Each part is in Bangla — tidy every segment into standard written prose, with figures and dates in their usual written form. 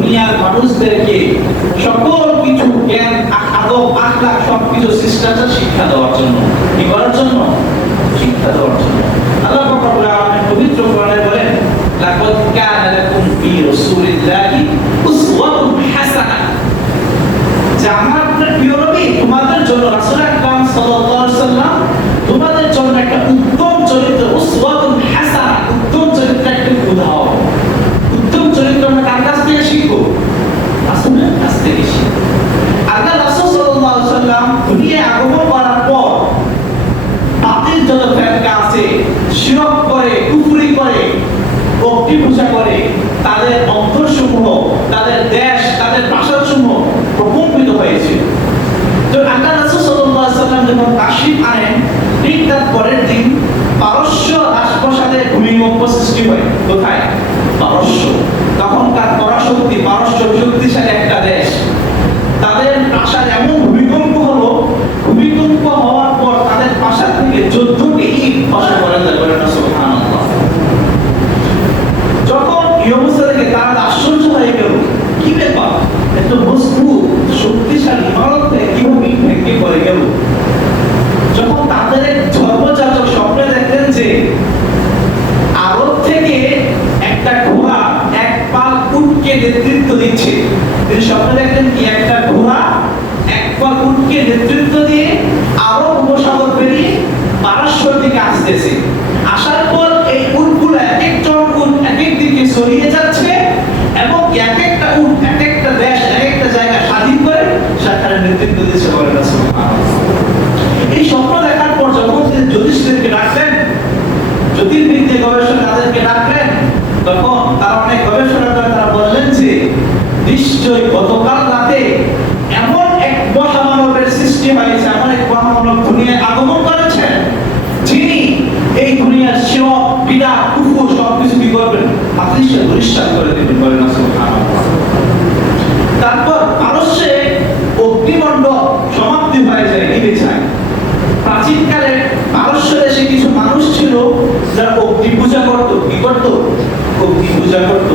দুনিয়ার মানুষদেরকে সকল কিছু জ্ঞান, আদব, আখলাক, সবকিছু শিষ্টাচার শিক্ষা দেওয়ার জন্য। কি করার জন্য? শিক্ষা দেওয়ার জন্য। আল্লাহ পাক রব্বুল আলামিন পবিত্র কোরআনে বলেন, লাকাদ কানা লাকুম ফি রাসূলিল্লাহি উসওয়াতুন হাসানাহ। যে আমার আপনার প্রিয় নবী তোমাদের জন্য, রাসূল আকরাম সাল্লাল্লাহু আলাইহি ওয়াসাল্লাম তোমাদের জন্য একটা উত্তম চরিত্র, উসওয়াতুন হাসানাহ, উত্তম চরিত্রের একটা উদাহরণ। উত্তম চরিত্র আমরা কার কাছ থেকে শিখব? রাসূলের কাছ থেকে শিখব। আল্লাহ রাসূল সাল্লাল্লাহু আলাইহি ওয়াসাল্লাম দুনিয়ায় আগমন করার পর বাতিল যত ফেরকা আছে, শিরক করে, কুফরি করে, ভক্তি পূজা করে, তাদের অন্তরসমূহ, তাদের দেশ, তাদের ভাষাসমূহ প্রকম্পিত হয়েছে। তো আল্লাহ রাসূল সাল্লাল্লাহু আলাইহি ওয়াসাল্লাম যখন তাশরীফ আনেন, ঠিক তার পরের দিন পারস্য রাজপ্রাসাদে ভূমিকম্প সৃষ্টি হয়। কোথায়? পারস্য। তখনকার পরাশক্তি, পারস্য শক্তিশালী একটা দেশ। তাদের প্রাসাদ এমন ভূমিকম্প হলো, ভূমিকম্প হওয়ার পর তাদের প্রাসাদ থেকে 14টি ইট খসে পড়ে যায়। বলেন না সুবহানাল্লাহ। যখন এই অবস্থা দেখে তারা আশ্চর্য হয়ে গেল, কি ব্যাপার, এত মজবুত শক্তিশালী ইমারত থেকে কিভাবে ইট ভেঙে পড়ে গেল? যখন তাদের এক ধর্মযাজক স্বপ্নে দেখলেন যে আরব থেকে একটা ঘোড়া এক পাল উটকে নেতৃত্ব দিচ্ছে, তিনি স্বপ্নে দেখলেন কি একটা ঘোড়া এক পাল উটকে নেতৃত্ব দিয়ে আরব উপসাগর পেরিয়ে পারস্যের দিকে আসতেছে। আসার পর এই উটগুলো এক একটা উট এক এক দিকে ছড়িয়ে যাচ্ছে এবং এক একটা উট এক একটা দেশ, এক একটা জায়গা স্বাধীন করে সেখানে নেতৃত্ব দিচ্ছে। বলেন না সুবহানাল্লাহ। এই স্বপ্ন দেখার পর যখন তিনি জ্যোতিষীদেরকে ডাকলেন, জ্যোতির্বিদ্যা গবেষণা তাদেরকে ডাকলেন, তখন তারা অনেক গবেষণা করে তারা বললেন যে নিশ্চয়ই গতকাল রাতে এমন এক মহামানবের সৃষ্টি হয়েছে, এমন এক মহামানব দুনিয়ায় আগমন করেছেন, যিনি এই দুনিয়ার শিরক, বিদআত, কুফর সবকিছু কি করবেন? আদৃশ্য পরিষ্কার করে দেবেন। বলেন না সুবহানাল্লাহ। তারপর পারস্যে অগ্নিমণ্ডল সমাপ্তি হয়ে যায়, নিভে যায়। প্রাচীনকালে পারস্য দেশে কিছু মানুষ ছিল যারা অগ্নি পূজা করত। কি করত? অগ্নি পূজা করত।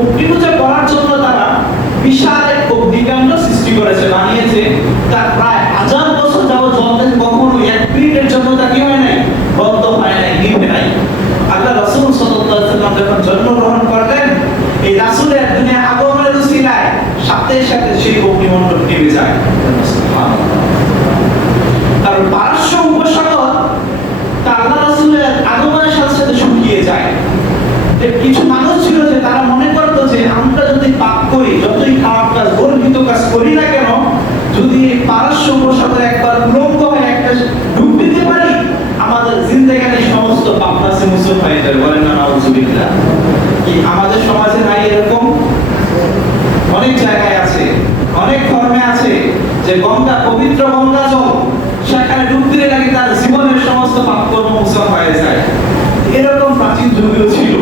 অগ্নি পূজা করার জন্য তারা বিশাল এক অগ্নিকাণ্ড সৃষ্টি করেছে, বানিয়েছে। তার প্রায় 1000 বছর যাবত জ্বলতেছে, কখনো 1 মিনিটের জন্য তা কি হয় নাই? বন্ধ হয় নাই, নিভে নাই। আল্লাহ রাসূল সাল্লাল্লাহু আলাইহি ওয়াসাল্লাম যখন জন্মগ্রহণ করলেন, এই রাসূলের দুনিয়া আগমনের উসিলায় সাথে সাথে সেই অগ্নিমণ্ডল নিভে যায়। সুবহানাল্লাহ। কারণ পারস্য উপসাগর আল্লাহ রাসূলের আগমনের সাথে সাথে শুকিয়ে যায়। কিছু মানুষ ছিল যে তারা মনে করতো যে আমরা যদি পাপ করি, যতই খারাপ কাজ, গর্হিত কাজ করি না কেন, যদি পারস্য উপসাগরে একবার উলঙ্গ হয়ে একটা ডুব দিতে পারি, আমাদের জিন্দেগানির সমস্ত পাপ নাসে মুসল হয়ে যাবে। বলেন না নাউযুবিল্লাহ। কি আমাদের সমাজে নাই এরকম? অনেক জায়গায় আছে, অনেক ধর্মে আছে যে গঙ্গা, পবিত্র গঙ্গা জল, সেখানে ডুব দিলে নাকি তার জীবনের সমস্ত পাপ কর্ম মুছে হয়ে যায়। এরকম প্রাচীন যুগেও ছিল।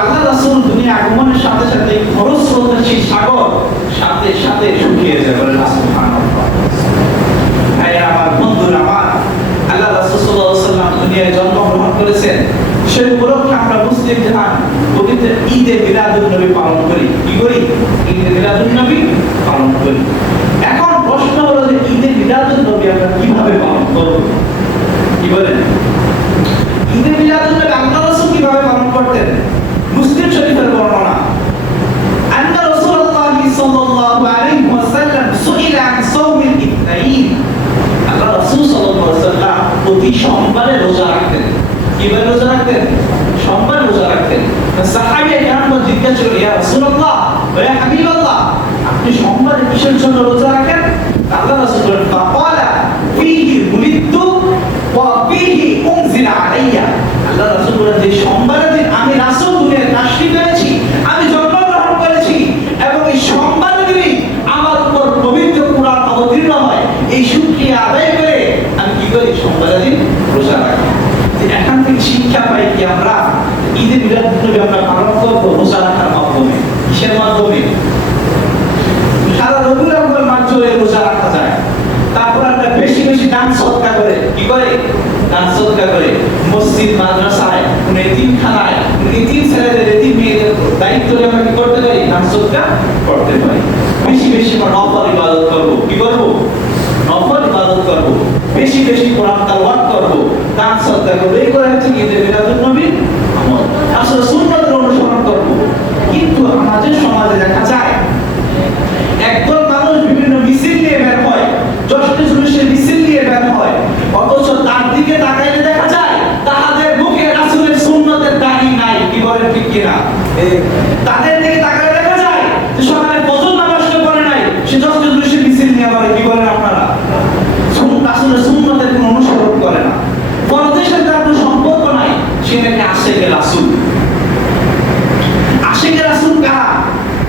আল্লাহ রাসূল দুনিয়া আগমনের সাথে সাথে খরস্রোতের সেই সাগর সাথে সাথে শুকিয়ে যায়। বলেন সুবহানাল্লাহ। ভাই আমার, বন্ধুরা আমার, আল্লাহ রাসূল সাল্লাল্লাহু আলাইহি ওয়াসাল্লাম দুনিয়ায় জন্মগ্রহণ করেছেন, সেই উপলক্ষে আমরা মুসলিম জাহান পবিত্র ঈদে মিলাদুন নবী পালন করি। কি করি? ঈদে মিলাদুন নবী পালন করি। এখন প্রশ্ন হলো যে ঈদে মিলাদুন নবী আমরা কিভাবে পালন করব? কি বলেন? ঈদে মিলাদুন নবী আল্লাহ রাসূল কিভাবে পালন করতেন? মুসলিম শরীফের বর্ণনা, আন্না রাসূলুল্লাহ সাল্লাল্লাহু আলাইহি ওয়াসাল্লাম সুইলা আন সাওমিল ইথনাইন। আল্লাহ রাসূল সাল্লাল্লাহু আলাইহি ওয়াসাল্লাম প্রতি সোমবারে রোজা রাখতেন। কিভাবে রোজা রাখতেন? সোমবার রোজা রাখতেন। সাহাবীয়ে কেরাম জিজ্ঞাসা করলেন, ইয়া রাসূলুল্লাহ, ইয়া হাবিবাল্লাহ, আপনি সোমবারে কিসের জন্য রোজা রাখেন? আল্লাহ রাসূল বলেন, ফাকালা ফীহি উলিদতু ওয়া ফীহি উনজিলা আলাইয়া। আল্লাহ রাসূল বলেন যে সোমবারের দিন আমি রাসূল দুনিয়ায় তাশরীফ এনেছি, আমি জন্মগ্রহণ করেছি, এবং এই সোমবারের দিনই আমার উপর পবিত্র কুরআন অবতীর্ণ হয়। এই শুকরিয়া আদায় করে আমি কি করি? সোমবারের দিন রোজা রাখি। এখান থেকে শিক্ষা পাই কি আমরা ঈদে মিলাদুন নবী আমরা পালন করব রোজা রাখার মাধ্যমে। কিসের মাধ্যমে? সারা রবিউল আউয়াল মাস জুড়ে রোজা রাখা যায়। তারপর আমরা বেশি বেশি দান সদকা করে, কি করে? দান সদকা করে মসজিদ, মাদ্রাসায়, এতিমখানায়, এতিম ছেলেদের, এতিম মেয়েদের দায়িত্ব আমরা কি করতে পারি? তাহাজ্জুদটা পড়তে পারি, বেশি বেশি আমরা নফল ইবাদত করব। কি করব? নফল ইবাদত করব, বেশি বেশি কোরআন তেলাওয়াত করব, দান সাদকা করব। এই করে হচ্ছে কি যে মিলাদুন নবীর আমল, আসলে সুন্নতের অনুসরণ করব। কিন্তু আমাদের সমাজে দেখা যায় একদল মানুষ বিভিন্ন মিছিল নিয়ে বের হয়, জশ্নে জুলুসে মিছিল নিয়ে বের হয়, অথচ তার দিকে তাকাইলে দেখা যায় তাদের মুখে রাসূলের সুন্নতের দাড়ি নাই। কি বলেন ঠিক কিনা? তাদের দিকে তাকাইলে দেখা যায় যে সকালে ফজর নামাজটা পড়ে নাই, সে জশ্নে জুলুসে মিছিল নিয়ে বলে। কি বলেন আপনারা? রাসূলের সুন্নতের কোনো অনুসরণ করে না, ফরজের সাথে তার কোনো সম্পর্ক নাই, সে নাকি আশিকে রাসূল। আশিকে রাসূল কারা?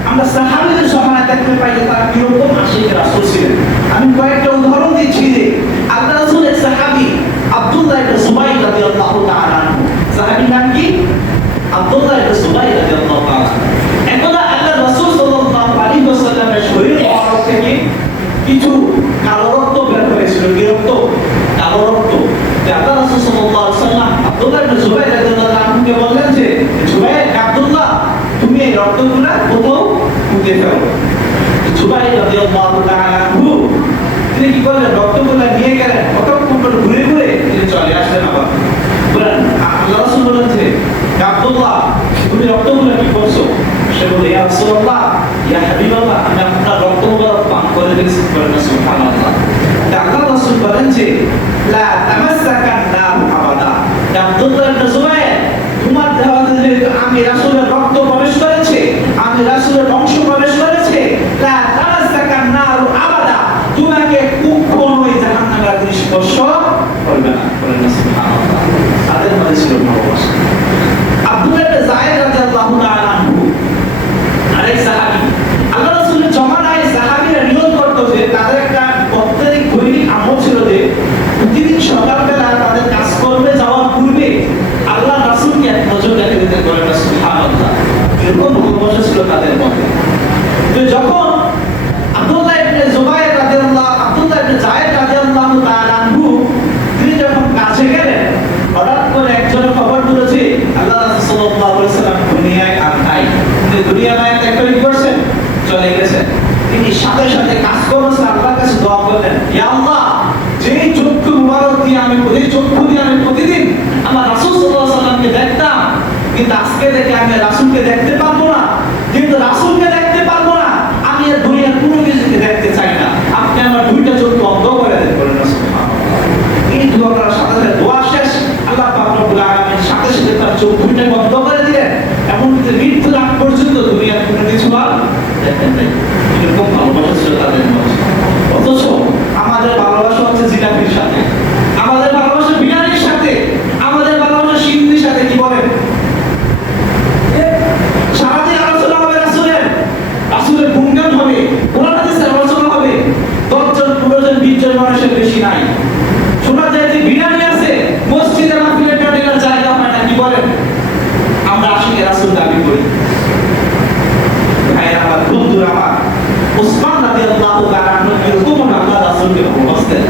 আমরা সাহাবীদের সময় দেখতে পাই যে তারা কিরকম আশিকে রাসূল ছিলেন। আমি কয়েকটা উদাহরণ দিচ্ছি যে আল্লাহ রাসূলের সাহাবী আব্দুল্লাহ ইবনে সুবাইর রাদিয়াল্লাহু তাআলা আনহু, সাহাবীর নাম কি? আব্দুল্লাহ ইবনে সুবাইর রাদিয়াল্লাহু তাআলা। একদা আল্লাহ রাসূল সাল্লাল্লাহু আলাইহি ওয়াসাল্লামের শরীর মুবারক থেকে কিছু কালো রক্ত বের হয়েছিল। কি রক্ত? কালো রক্ত। আল্লাহ রাসূল সাল্লাল্লাহু আলাইহি ওয়াসাল্লাম আব্দুল্লাহ ইবনে সুবাইর রাদিয়াল্লাহু আনহুকে বললেন যে সুবাইর, আব্দুল্লাহ তুমি এই রক্তগুলা কোথাও মুছে ফেলো। সুবাইর রাদিয়াল্লাহু তাআলা আনহু তিনি কি করলেন? রক্তগুলা নিয়ে গেলেন, কতক্ষণ করে ঘুরে ঘুরে তিনি চলে আসলেন। আবার বলেন আল্লাহ রাসূল বলেন যে আব্দুল্লাহ তুমি রক্তগুলা কি করছো? সে বলে ইয়া রাসূলুল্লাহ, ইয়া হাবিবাল্লাহ, আমি আপনার রক্তগুলা পান করে দিয়েছি। সুবহানাল্লাহ। আল্লাহ রাসূল বলেন যে লা তামাসসাকান নার আবাদা। আব্দুল্লাহ ইবনে সুবাইর, তোমার দেহতে যেহেতু আমি রাসূলের রক্ত প্রবেশ করেছে, আমি রাসূলের বংশ প্রবেশ করেছে, লা তামাসসাকান নার আবাদা, তোমাকে কখনোই জাহান্নামের আগুন স্পর্শ করবে না। বলেন সুবহানাল্লাহ। তাদের মধ্যে ছিল ভালোবাসা। আব্দুল্লাহ ইবনে যায়েদ রাদিয়াল্লাহু তাআলা আনহু আরেক সাহাবী, আল্লাহ রাসূলের জমানায় সাহাবীরা নিয়ত করত যে তাদের একটা প্রত্যেক দৈনিক আমল ছিল যে প্রতিদিন সকালবেলা তাদের কাজ করবে যাওয়ার পূর্বে আল্লাহ রাসূলকে এক নজর দেখে দিতেন। বলেন সুবহানাল্লাহ। এরকম ভালোবাসা ছিল তাদের মধ্যে। তো যখন আব্দুল্লাহ ইবনে যায়েদ রাদিয়াল্লাহু তাআলা আনহু তিনি যখন কাজে গেলেন, হঠাৎ করে একজনের খবর দিয়েছে আল্লাহ রাসূল সাল্লাল্লাহু আলাইহি ওয়াসাল্লাম দুনিয়ায় আর নাই। তিনি দুনিয়ায় নাই একটা কি করছেন? চলে গেছেন। তিনি সাথে সাথে কাজ করছেন, আল্লাহর কাছে দোয়া করলেন, ইয়া আল্লাহ, যেই চক্ষু মুবারক দিয়ে আমি প্রতিদিন আমার রাসূল সাল্লাল্লাহু আলাইহি ওয়াসাল্লামকে দেখতাম, কিন্তু আজকে দেখে আমি রাসূলকে দেখতে পারবো না। কিন্তু রাসূলকে দেখতে পারবো না, আমি এই দুনিয়ার কোনো কিছুকে দেখতে চাই না। আপনি আমার দুইটা চক্ষু অন্ধ করে দেন। বলেন সুবহানাল্লাহ। এই দোয়া করার সাথে সাথে দোয়া শেষ, আল্লাহ পাক রব্বুল আলামিন সাথে সাথে তার চোখ দুইটা বন্ধ করে দিলেন। এমনকি মৃত্যুর আগ পর্যন্ত দুনিয়ার কোনো কিছু আর দেখেন নাই। এরকম ভালোবাসা ছিল তাদের মধ্যে। অথচ আমাদের ভালোবাসা হচ্ছে জিলাপির সাথে, আমাদের ভালোবাসা বিরিয়ানির সাথে, আমাদের ভালোবাসা সিন্ধির সাথে। কি বলেন? সারাদিন আলোচনা হবে রাসূলের গুণগান হবে, কোরআন হাদিসের আলোচনা হবে, 10 জন 15 জন 20 জন মানুষের বেশি নাই। শোনা যায় যে বিরিয়ানি আছে, মসজিদে মাহফিলে টাটের জায়গা হয় না। কি বলেন? আমরা আশিকে রাসূল দাবি করি। ভাইরা আমার, বন্ধুরা আমার, উসমান রাদিয়াল্লাহু তাআলা আনহু এরকম আল্লাহ রাসূলকে ভালোবাসতেন।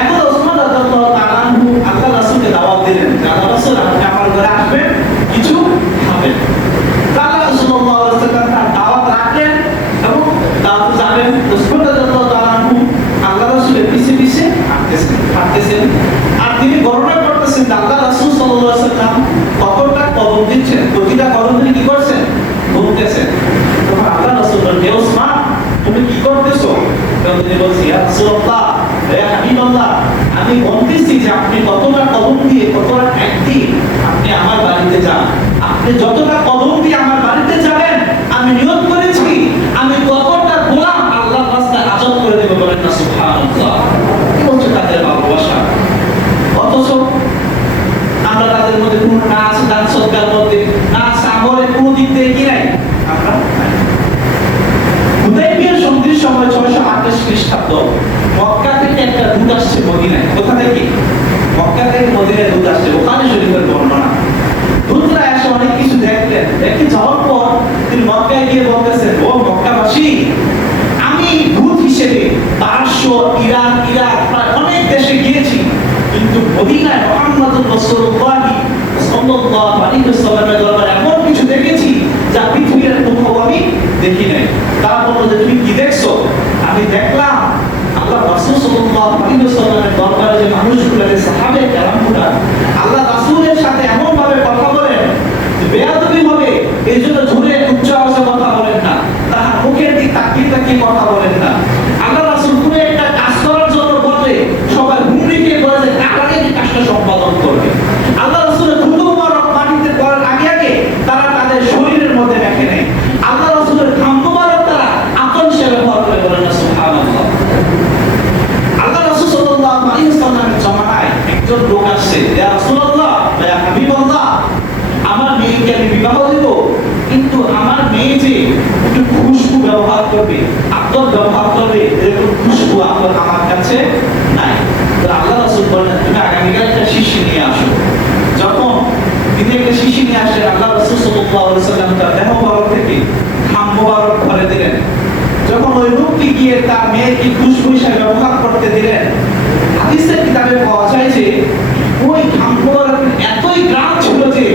এখন উসমান রাদিয়াল্লাহু তাআলা আনহু আল্লাহ রাসূলকে দাওয়াত দিলেন, আল্লাহ রাসূল আপনি আমার ঘরে আসবেন, কিছু খাবেন। আল্লাহ রাসূল সাল্লাল্লাহু আলাইহি ওয়াসাল্লাম তার দাওয়াত রাখলেন এবং দাওয়াতে যাবেন। উসমান রাদিয়াল্লাহু তাআলা আনহু আল্লাহ রাসূলের পিছে পিছে হাঁটতেছেন। আর তিনি বর্ণনা করতেছেন আল্লাহ রাসূল সাল্লাল্লাহু আলাইহি ওয়াসাল্লাম কতটা কদম দিচ্ছেন, প্রতিটা কদম তিনি কি করছেন? ঘুরতেছেন। তখন আল্লাহ রাসূল বলেন, হে উসমান, তুমি কি করতেছো? তখন তিনি বলছেন, ইয়া রাসূলুল্লাহ, হে হাবিবাল্লাহ, আমি বলতেছি যে আপনি কতটা কদম দিয়ে, কতটা ত্যাগ দিয়ে আপনি আমার বাড়িতে যান। আপনি যতটা কদম দিয়ে আমার বাড়িতে যাবেন, আমি নিয়ত করেছি আমি ততটা গোলাম আল্লাহর রাস্তায় আযাদ করে দেব। বলেন না সুবহানাল্লাহ। কি হচ্ছে তাদের ভালোবাসা। অথচ আমরা তাদের মধ্যে কোনো নাচ গান সদকার মধ্যে নাচ আমলে কোনো দিক থেকে কি নাই। আমরা হুদাইবিয়ার সন্ধির সময় 628 খ্রিস্টাব্দ মক্কা থেকে একটা দূত আসছে মদিনায়। কোথা থেকে? মক্কা থেকে মদিনায় দূত আসছে। বুখারী শরীফের বর্ণনা। দূতরা এসে অনেক কিছু দেখলেন, দেখে যাওয়ার পর তিনি মক্কায় গিয়ে বলতেছেন, ও মক্কাবাসী, আমি দূত হিসেবে পারস্য, ইরান, ইরাক প্রায় অনেক দেশে গিয়েছি, কিন্তু মদিনায় মুহাম্মদুর রাসূলুল্লাহ সাল্লাল্লাহু আলাইহি ওয়াসাল্লামের দরবারে এমন কিছু দেখেছি যা পৃথিবীর কোনো তাকিয়ে তাকিয়ে কথা বলেন না। আল্লাহ রাসূল কোনো একটা কাজ করার জন্য বলে সবাই হুমড়ি খেয়ে বলে যে কার আগে এই কাজটা সম্পাদন করবে। আল্লাহ রাসূলের থুতু মুবারক মাটিতে পড়ার আগে আগে তারা তাদের শরীরের মধ্যে রেখে নেয়। আল্লাহ রাসূলের ঘাম মুবারক তারা আতন হিসেবে ব্যবহার করে, বলেন না সুবহানাল্লাহ। আল্লাহ রাসূল সাল্লাল্লাহু আলাইহি ওয়াসাল্লামের জামানায় একজন লোক আসছে, ইয়া রাসূলুল্লাহ, ইয়া হাবিবাল্লাহ, আমার মেয়েকে আমি বিবাহ দেব, কিন্তু আমার মেয়ে যে একটু খুশবু ব্যবহার করবে, আতর ব্যবহার করবে, এরকম খুশবু আতর আমার কাছে নাই। তো আল্লাহ রাসূল বলেন তুমি আগামীকাল একটা শিশি নিয়ে আসো। যখন তিনি একটা শিশি নিয়ে আসেন, আল্লাহ রাসূল সাল্লাল্লাহু আলাইহি ওয়াসাল্লাম তার দেহ মুবারক থেকে ঘাম মুবারক ভরে দিলেন। যখন ওই লোকটি গিয়ে তার মেয়েকে খুশবু হিসেবে ব্যবহার করতে দিলেন, হাদিসের কিতাবে পাওয়া যায় যে ওই ঘাম মুবারক এতই ঘ্রাণ ছিল যে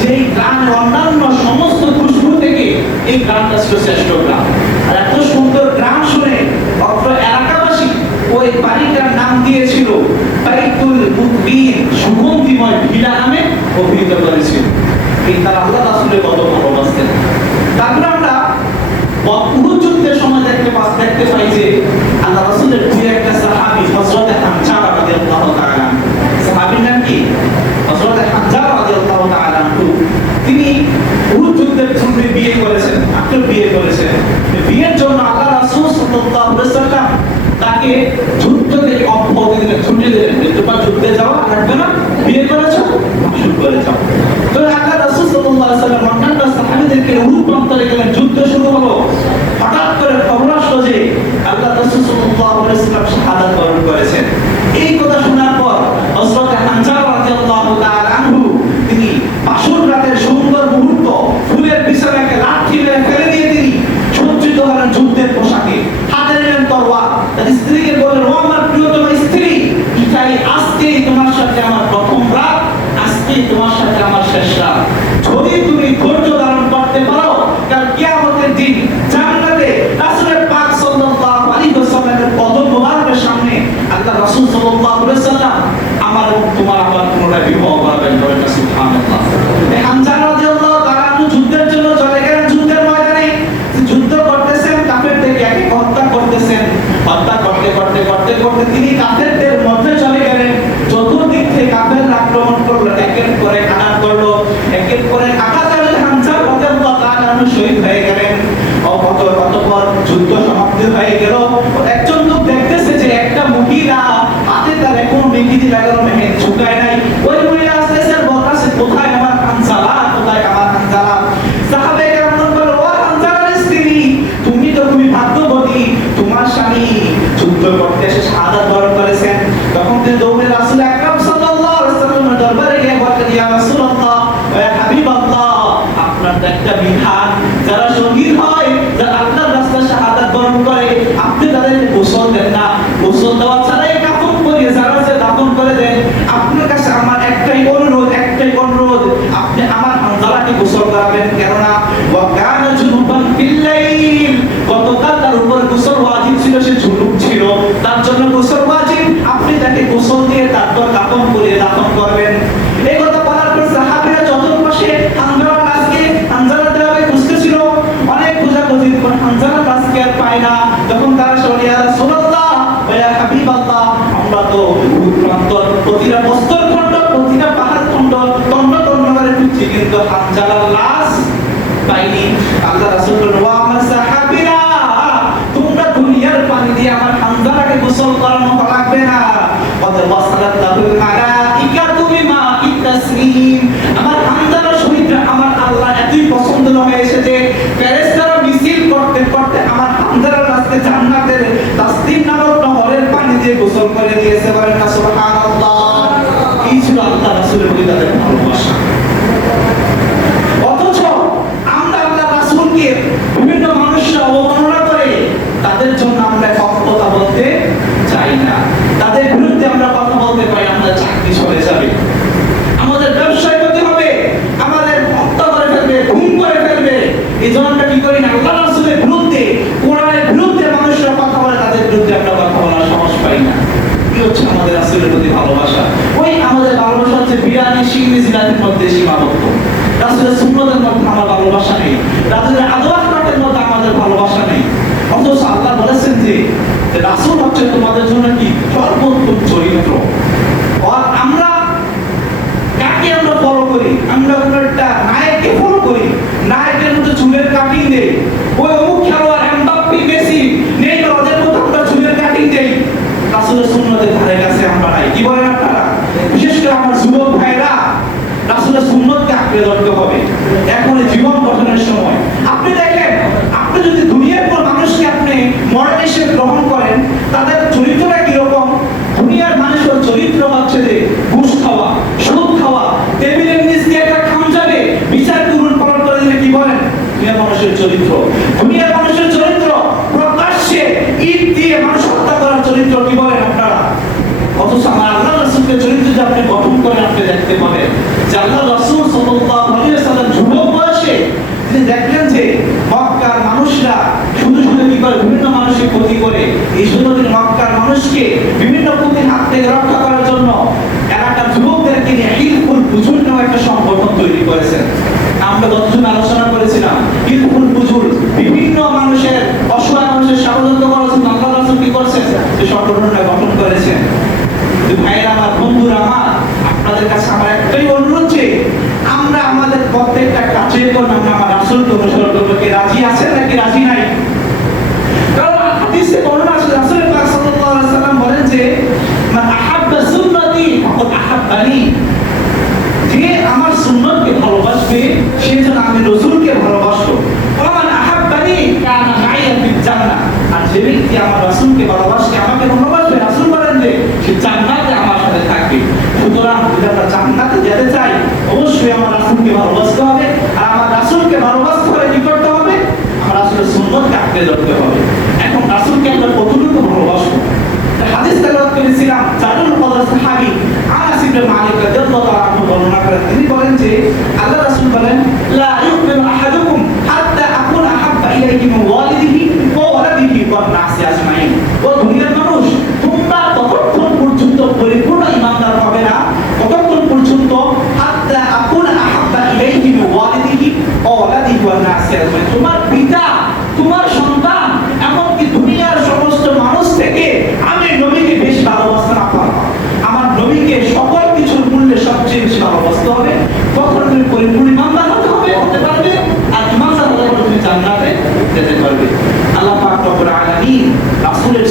যেই ঘ্রাণ অন্যান্য সমস্ত খুশবু থেকে এই ঘ্রাণটা ছিল শ্রেষ্ঠ ঘ্রাণ। আর এত সুন্দর ঘ্রাণ শুনে অত্র এলাকাবাসী ওই বাড়িটার নাম দিয়েছিল বাইতুল মুতবিন, সুগন্ধিময় ভিলা নামে অভিহিত করেছিল। এই তার আল্লাহ রাসূলের কত ভালোবাসতেন। তারপর আমরা উহুদ যুদ্ধের সময় দেখতে পাই যে আল্লাহ রাসূলের দুই একটা সাহাবী, হযরত হামজা রাদিয়াল্লাহু তাআলা, সাহাবীর নাম কি? হযরত হামজা রাদিয়াল্লাহু তাআলা, তিনি উহুদ যুদ্ধের জন্য বিয়ে করেছেন, মাত্র বিয়ে করেছেন। বিয়ের জন্য আল্লাহ রাসূল সাল্লাল্লাহু আলাইহি ওয়াসাল্লাম তাকে যুদ্ধ থেকে অব্যাহতি দিলেন, ছুটি দিলেন, তোমার যুদ্ধে যাওয়া লাগবে না, বিয়ে করেছো শুরু করে যাও। তো আল্লাহ রাসূল সাল্লাল্লাহু আলাইহি ওয়াসাল্লাম অন্যান্য সাহাবীদেরকে উহুদ প্রান্তরে গেলেন, যুদ্ধ শুরু হলো। হঠাৎ করে খবর আসলো যে আল্লাহ রাসূল সাল্লাল্লাহু আলাইহি ওয়াসাল্লাম শাহাদাত বরণ করেছেন। এই কথা শোনার পর হযরত হামজা রাদিয়াল্লাহু তাআলা আনহু তিনি বাসর রাতের সুন্দর মুহূর্ত ফুলের বিছানাকে লাঠি মেরে ফেলে দিয়ে তিনি সজ্জিত হলেন যুদ্ধের পোশাকে, হাতে নিলেন তরোয়ার। তার স্ত্রীকে বললেন, ও আমার প্রিয়তম স্ত্রী, এটাই আজকেই তোমার সাথে আমার প্রথম রাত, আজকেই তোমার সাথে আমার শেষ রাত। যদি তুমি ধৈর্য ধারণ করতে পারো, কাল কিয়ামতের দিন জান্নাতে রাসূলের পাক সাল্লাল্লাহু আলাইহি ওয়াসাল্লামের কদম মোবারকের সামনে আল্লাহ রাসূল সাল্লাল্লাহু আলাইহি ওয়াসাল্লাম আমার এবং তোমার আবার পুনরায় বিবাহ করবেন, বলেন না সুবহানাল্লাহ। হামজা রাদিয়াল্লাহু তাআলা যুদ্ধের জন্য চলে গেলেন যুদ্ধের ময়দানে। যুদ্ধ করতেছেন, কাফেরদেরকে এক এক হত্যা করতেছেন। হত্যা করতে করতে করতে করতে তিনি কাফেরদের মধ্যে চলে গেলেন। চতুর্দিক থেকে কাফেররা আক্রমণ করলো, এক এক করে আঘাত করলো, এক এক করে আঘাত করে হামজা রাদিয়াল্লাহু তাআলা শহীদ হয়ে গেলেন। অতঃপর যুদ্ধ সমাপ্তি হয়ে গেল। একজন লোক দেখতেছে যে একটা মহিলা হাতে তার এখনো মেহেদি লাগানো, মেহেদি ঝুঁকায় নাই। ওই মহিলা আসতেছে, বলতেছে কোথায় আমার হানজালা, কোথায় আমার হানজালা। সাহাবায়ে কেরাম বলল, ও হানজালার স্ত্রী, তুমি তো খুবই ভাগ্যবতী, তোমার স্বামী যুদ্ধ করতে এসে শাহাদাত বরণ করেছেন। তখন তিনি দৌড়ে রাসূল আকরাম সাল্লাল্লাহু আলাইহি ওয়াসাল্লামের দরবারে গিয়ে বললেন, ইয়া রাসূলুল্লাহ, ইয়া হাবিবাল্লাহ, আপনার একটা বিধান, যারা শহীদ হয়, যারা আল্লাহর রাস্তায় শাহাদাত বরণ করে, আপনি তাদেরকে গোসল দেন না, গোসল দেওয়া ছাড়াই কাফন করিয়ে যারা যে দাফন করে দেন। আপনার কাছে আমার একটাই অনুরোধ, আপনি আমার হানজালাকে গোসল করাবেন, কেননা ওয়া কানা জুনুবান ফিল লাইল, গতকাল তার উপর গোসল ওয়াজিব ছিল, সে জুনুব ছিল, তার জন্য গোসল ওয়াজিব। আপনি তাকে গোসল দিয়ে তারপর কাফন করিয়ে দাফন করবেন। এই কথা বলার পর সাহাবীরা চতুর্পাশে হানজালার লাশকে, হানজালার দেহকে খুঁজতেছিল। অনেক খোঁজাখুঁজির পর হানজালার লাশকে আর পায় না। তখন তারা বলে, ইয়া রাসূলুল্লাহ, ইয়া হাবিবাল্লাহ, আমরা তো প্রান্তর প্রতিটা বস্ত্রখণ্ড, প্রতিটা পাহাড় খণ্ড খণ্ড খণ্ড করে খুঁজছি, কিন্তু হানজালার লাশ পাইনি। আল্লাহ রাসূল বললেন, ও আমার সাহাবীরা, তোমরা দুনিয়ার পানি দিয়ে আমার হানজালাকে গোসল করানো লাগবে না। কত ওয়াসালাত লাহুল মালাইকাতু বিমা'ই তাসনিম, আমার হানজালার শহীদরা আমার আল্লাহ এতই পছন্দ হয়েছে যে ফেরেশতারা মিছিল করতে করতে আমার হানজালার লাশকে জান্নাতের তাসনিম নামক নহরের পানি দিয়ে গোসল করে দিয়েছে, বলেন না সুবহানাল্লাহ। এই ছিল আল্লাহ রাসূলের প্রতি তাদের ভালোবাসা। অথচ আমরা আল্লাহ রাসূলকে বিভিন্ন মানুষরা অবমাননা করে, তাদের জন্য আমরা কথা বলতে চাই না, তাদের বিরুদ্ধে আমরা কথা বলতে পারি, আমাদের চাকরি চলে যাবে, আমাদের ব্যবসায় ক্ষতি হবে, আমাদের হত্যা করে ফেলবে, খুন করে ফেলবে। এই জন্য আমরা কি করি না, আল্লাহ রাসূলের বিরুদ্ধে, কোরআনের বিরুদ্ধে মানুষরা কথা বলে, তাদের বিরুদ্ধে আমরা কথা বলার সাহস পাই না। কি হচ্ছে আমাদের রাসূলের প্রতি ভালোবাসা? ওই আমাদের ভালোবাসা হচ্ছে বিরানি শিংনি জিলাপির মধ্যে সীমাবদ্ধ। রাসূলের সুন্নতের মধ্যে আমার ভালোবাসা নেই, রাসূলের আদব আখলাকের মধ্যে আমাদের ভালোবাসা নেই। অথচ আল্লাহ বলেছেন যে রাসূল হচ্ছে তোমাদের জন্য কি সর্বোত্তম চরিত্র। আর আমরা কাকে আমরা ফলো করি? আমরা একটা নায়ককে ফলো করি, নায়কের মতো চুলের কাটিং দেই, ওই অমুক খেলোয়াড় এমবাপ্পে, মেসি, নেইমার ওদের মতো আমরা চুলের কাটিং দেই। রাসূলের সুন্নতের ধারে কাছে আমরা নাই। কি বলেন আপনারা? বিশেষ করে আমার যুবক ভাইরা, রাসূলের সুন্নতকে আঁকড়ে ধরতে হবে। এখন জীবন গঠনের সময় আপনি দেখেন, আপনি যদি দুনিয়ার কোন মানুষকে আপনি মডেল হিসেবে গ্রহণ করেন, তাদের চরিত্রটা কিরকম? দুনিয়ার মানুষের চরিত্র হচ্ছে যে ঘুষ খাওয়া, সুদ খাওয়া, টেবিলের নিচ দিয়ে একটা খামচাবে বিচার পূরণ পালন করে দিলে কি বলেন? দুনিয়ার মানুষের চরিত্র। দুনিয়ার মানুষের চরিত্র প্রকাশ্যে ঈদ দিয়ে মানুষ হত্যা করার চরিত্র। কি বলেন আপনারা? অথচ আমার আল্লাহ রাসূলের চরিত্র যে আপনি গঠন করে আপনি দেখতে পাবেন যে আল্লাহ রাসূল সাল্লাল্লাহু আলাইহি ওয়াসাল্লাম যুবক বয়সে তিনি দেখলেন যে মক্কার মানুষরা শুধু শুধু কি করে বিভিন্ন মানুষকে ক্ষতি করে। এই জন্য তিনি মক্কার মানুষকে বিভিন্ন ক্ষতির হাত থেকে রক্ষা করার জন্য এলাকার যুবকদেরকে নিয়ে হিলফুল ফুজুল নামে একটা সংগঠন তৈরি করেছেন। আমরা গতদিন আলোচনা করেছিলাম হিলফুল ফুজুল বিভিন্ন মানুষের, অসহায় মানুষের ষড়যন্ত্র করার জন্য আল্লাহ রাসূল কি করেছেন? এই সংগঠনটা গঠন করেছেন। ভাইয়েরা আমার, বন্ধুরা আমার, আপনাদের কাছে আমার একটাই অনুরোধ যে আমরা আমাদের প্রত্যেকটা কাজের জন্য আমরা আমার রাসূলকে অনুসরণ করব। কি রাজি আছেন নাকি রাজি নাই? কারণ হাদিসে বর্ণনা আছে রাসূল পাক সাল্লাল্লাহু আলাইহি ওয়াসাল্লাম বলেন যে মান আহাব্বা সুন্নতি ফাকাদ আহাব্বানি, যে আমার সুন্নতকে ভালোবাসবে সে যেন আমি রাসূলকে ভালোবাসলো। ওয়া মান আহাব্বানি কানা মাইয়া ফিল জান্নাহ, আর যে ব্যক্তি আমার রাসূলকে ভালোবাসবে, আমাকে ভালোবাসবে, রাসূল বলেন যে সে জান্নাতে আমার সাথে থাকবে। সুতরাং যদি আমরা জান্নাতে যেতে চাই অবশ্যই আমার রাসূলকে ভালোবাসতে হবে। আর আমার রাসূলকে ভালোবাসতে হলে কি করতে হবে? আমার রাসূলের সুন্নতকে আঁকড়ে ধরতে হবে। এখন রাসূলকে আমরা কতটুকু ভালোবাসবো? হাদিস তেলাওয়াত করেছিলাম, জাদুল কদর সাহাবী আনাস ইবনে মালিক রাদিয়াল্লাহু তাআলা আনহু বর্ণনা করেন। তিনি বলেন যে আল্লাহ রাসূল বলেন লা ইউমিনু আহাদুকুম হাত্তা আকুনা আহাব্বা ইলাইহি মিন ওয়ালিদিহি ওয়া ওয়ালাদিহি ওয়ান নাসি আজমাইন। ও দুনিয়ার মানুষ, তোমরা ততক্ষণ পর্যন্ত পরিপূর্ণ ঈমানদার হবে না ততক্ষণ পর্যন্ত হাত্তা আকুনা আহাব্বা ইলাইহি মিন ওয়ালিদিহি ওয়া ওয়ালাদিহি ওয়ান নাসি আজমাইন। তোমার পিতা, তোমার সন্তান, এমনকি দুনিয়ার সমস্ত মানুষ থেকে আমি নবীকে বেশি ভালোবাসতে না পারবো। আমার নবীকে সকল কিছুর মূল্যে সবচেয়ে বেশি ভালোবাসতে হবে। তখন তুমি পরিপূর্ণ ঈমানদার হতে পারবে, আর ঈমানদার হলে তুমি জান্নাতে যেতে পারবে। আল্লাহ পাক রব্বুল আলামিন রাসূলের